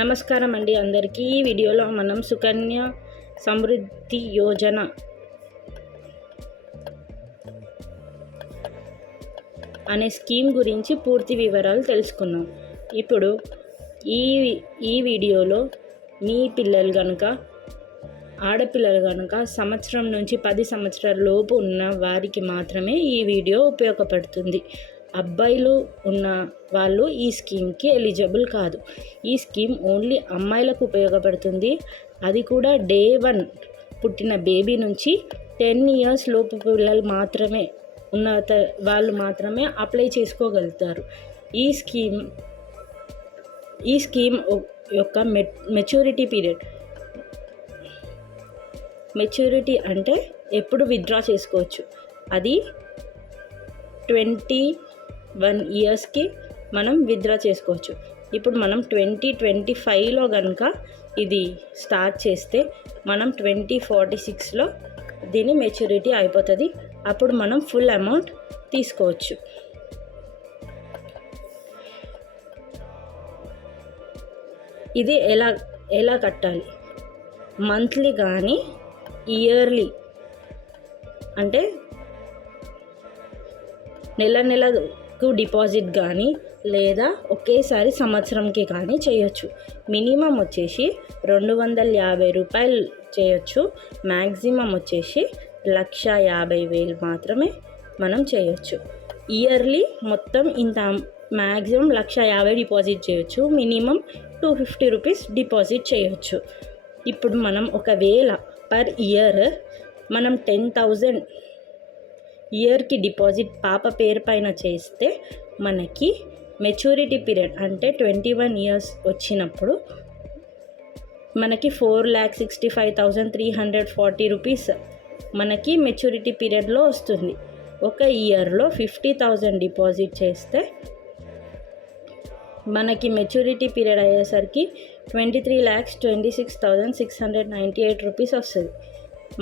నమస్కారం అండి అందరికీ. ఈ వీడియోలో మనం సుకన్య సమృద్ధి యోజన అనే స్కీమ్ గురించి పూర్తి వివరాలు తెలుసుకుందాం. ఇప్పుడు ఈ వీడియోలో మీ పిల్లలు కనుక ఆడపిల్లలు కనుక సంవత్సరం నుంచి 10 సంవత్సరాల లోపు ఉన్న వారికి మాత్రమే ఈ వీడియో ఉపయోగపడుతుంది. అబ్బాయిలు ఉన్న వాళ్ళు ఈ స్కీమ్కి ఎలిజిబుల్ కాదు. ఈ స్కీమ్ ఓన్లీ అమ్మాయిలకు ఉపయోగపడుతుంది. అది కూడా డే 1 పుట్టిన బేబీ నుంచి 10 ఇయర్స్ లోపు పిల్లలు మాత్రమే వాళ్ళు మాత్రమే అప్లై చేసుకోగలుగుతారు. ఈ స్కీమ్ యొక్క మెచ్యూరిటీ అంటే ఎప్పుడు విత్డ్రా చేసుకోవచ్చు. అది 21 ఇయర్స్కి మనం విత్డ్రా చేసుకోవచ్చు. ఇప్పుడు మనం 2025లో కనుక ఇది స్టార్ట్ చేస్తే మనం 2046లో దీని మెచ్యూరిటీ అయిపోతుంది. అప్పుడు మనం ఫుల్ అమౌంట్ తీసుకోవచ్చు. ఇది ఎలా కట్టాలి? మంత్లీ కానీ ఇయర్లీ అంటే నెలకు డిపాజిట్ కానీ లేదా ఒకేసారి సంవత్సరంకి కానీ చేయొచ్చు. మినిమం వచ్చేసి 250 రూపాయలు చేయొచ్చు. మ్యాక్సిమం వచ్చేసి 1,50,000 మాత్రమే మనం చేయొచ్చు. ఇయర్లీ మొత్తం ఇంత మ్యాక్సిమం 1,50,000 డిపాజిట్ చేయొచ్చు. మినిమం 250 రూపీస్ డిపాజిట్ చేయొచ్చు. ఇప్పుడు మనం ఒకవేళ పర్ ఇయర్ మనం 10,000 ఇయర్కి డిపాజిట్ పాప పేరు పైన చేస్తే మనకి మెచ్యూరిటీ పీరియడ్ అంటే 21 ఇయర్స్ వచ్చినప్పుడు మనకి 4,65,340 రూపీస్ మనకి మెచ్యూరిటీ పీరియడ్లో వస్తుంది. ఒక ఇయర్లో 50,000 డిపాజిట్ చేస్తే మనకి మెచ్యూరిటీ పీరియడ్ అయ్యేసరికి 23,26,698 రూపీస్ వస్తుంది.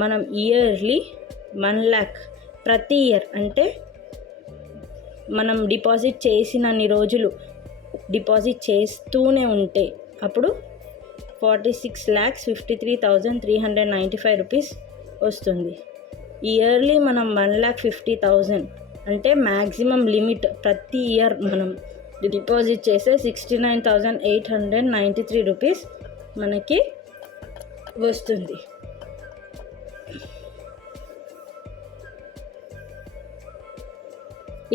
మనం ఇయర్లీ 1 lakh ప్రతి ఇయర్ అంటే మనం డిపాజిట్ చేసినన్ని రోజులు డిపాజిట్ చేస్తూనే ఉంటే అప్పుడు 46,53,395 రూపీస్ వస్తుంది. ఇయర్లీ మనం 1,50,000 అంటే మ్యాక్సిమం లిమిట్ ప్రతి ఇయర్ మనం డిపాజిట్ చేసే 69,893 రూపీస్ మనకి వస్తుంది.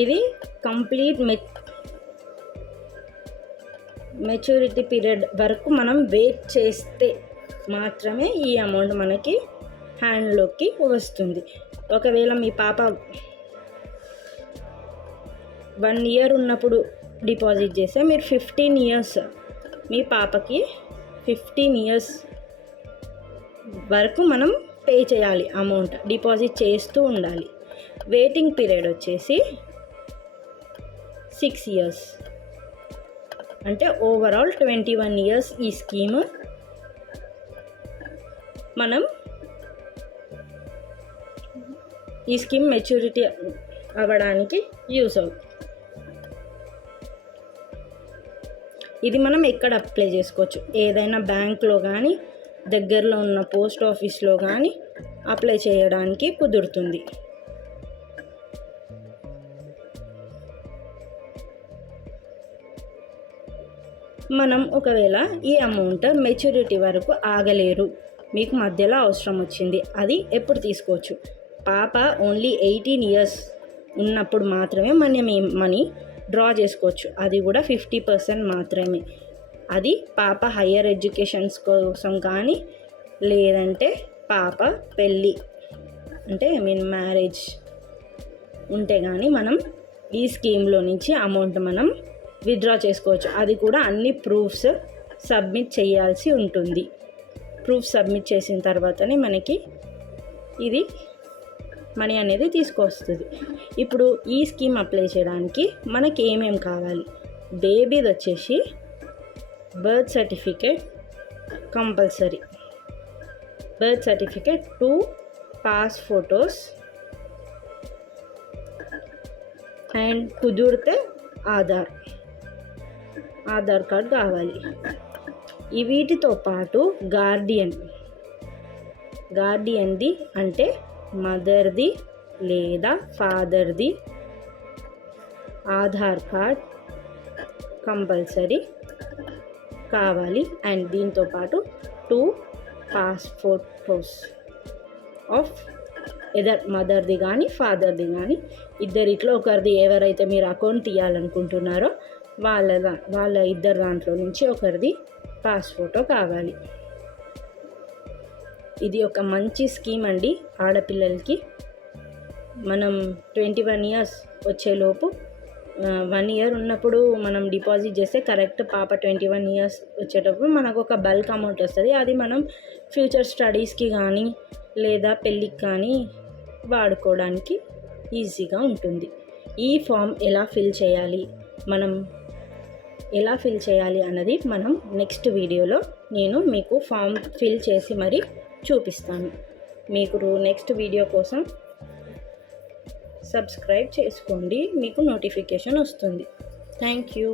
ఇది కంప్లీట్ మెచ్యూరిటీ పీరియడ్ వరకు మనం వెయిట్ చేస్తే మాత్రమే ఈ అమౌంట్ మనకి హ్యాండ్లోకి వస్తుంది. ఒకవేళ మీ పాప 1 ఇయర్ ఉన్నప్పుడు డిపాజిట్ చేస్తే మీరు 15 ఇయర్స్ మీ పాపకి 15 ఇయర్స్ వరకు మనం పే చేయాలి. అమౌంట్ డిపాజిట్ చేస్తూ ఉండాలి. వెయిటింగ్ పీరియడ్ వచ్చేసి 6 ఇయర్స్ అంటే ఓవరాల్ 21 ఇయర్స్ ఈ స్కీమ్ మెచ్యూరిటీ అవ్వడానికి యూస్ అవుతుంది. ఇది మనం ఎక్కడ అప్లై చేసుకోవచ్చు? ఏదైనా బ్యాంక్లో కానీ దగ్గరలో ఉన్న పోస్ట్ ఆఫీస్లో కానీ అప్లై చేయడానికి కుదురుతుంది. మనం ఒకవేళ ఈ అమౌంట్ మెచ్యూరిటీ వరకు ఆగలేరు, మీకు మధ్యలో అవసరం వచ్చింది, అది ఎప్పుడు తీసుకోవచ్చు? పాప ఓన్లీ 18 ఇయర్స్ ఉన్నప్పుడు మాత్రమే మనీ డ్రా చేసుకోవచ్చు. అది కూడా 50% మాత్రమే. అది పాప హయ్యర్ ఎడ్యుకేషన్స్ కోసం కానీ లేదంటే పాప పెళ్ళి అంటే మ్యారేజ్ ఉంటే కానీ మనం ఈ స్కీమ్లో నుంచి అమౌంట్ మనం విత్డ్రా చేసుకోవచ్చు. అది కూడా అన్ని ప్రూఫ్స్ సబ్మిట్ చేయాల్సి ఉంటుంది. ప్రూఫ్ సబ్మిట్ చేసిన తర్వాతనే మనకి ఇది మనీ అనేది తీసుకొస్తుంది. ఇప్పుడు ఈ స్కీమ్ అప్లై చేయడానికి మనకి ఏమేమి కావాలి? బేబీది వచ్చేసి birth certificate compulsory. Birth certificate, 2 pass photos and కుదిరితే ఆధార్ కార్డ్ కావాలి. ఈ వీటితో పాటు గార్డియన్ది అంటే మదర్ది లేదా ఫాదర్ది ఆధార్ కార్డ్ కంపల్సరీ కావాలి. అండ్ దీంతో పాటు 2 పాస్పోర్ట్ ఫోటోస్ ఆఫ్ ఎదర్ మదర్ది కానీ ఫాదర్ది కానీ ఇద్దరిట్లో ఒకరిది, ఎవరైతే మీరు అకౌంట్ తీయాలనుకుంటున్నారో వాళ్ళ ఇద్దరు దాంట్లో నుంచి ఒకరిది పాస్పోర్టో కావాలి. ఇది ఒక మంచి స్కీమ్ అండి ఆడపిల్లలకి. మనం 21 ఇయర్స్ వచ్చేలోపు 1 ఇయర్ ఉన్నప్పుడు మనం డిపాజిట్ చేస్తే కరెక్ట్ పాప 21 ఇయర్స్ వచ్చేటప్పుడు మనకు ఒక బల్క్ అమౌంట్ వస్తుంది. అది మనం ఫ్యూచర్ స్టడీస్కి కానీ లేదా పెళ్ళికి కానీ వాడుకోవడానికి ఈజీగా ఉంటుంది. ఈ ఫామ్ ఎలా ఫిల్ చేయాలి అన్నది మనం నెక్స్ట్ వీడియోలో నేను మీకు ఫామ్ ఫిల్ చేసి మరీ చూపిస్తాను. మీకు నెక్స్ట్ వీడియో కోసం సబ్స్క్రైబ్ చేసుకోండి, మీకు నోటిఫికేషన్ వస్తుంది. Thank you.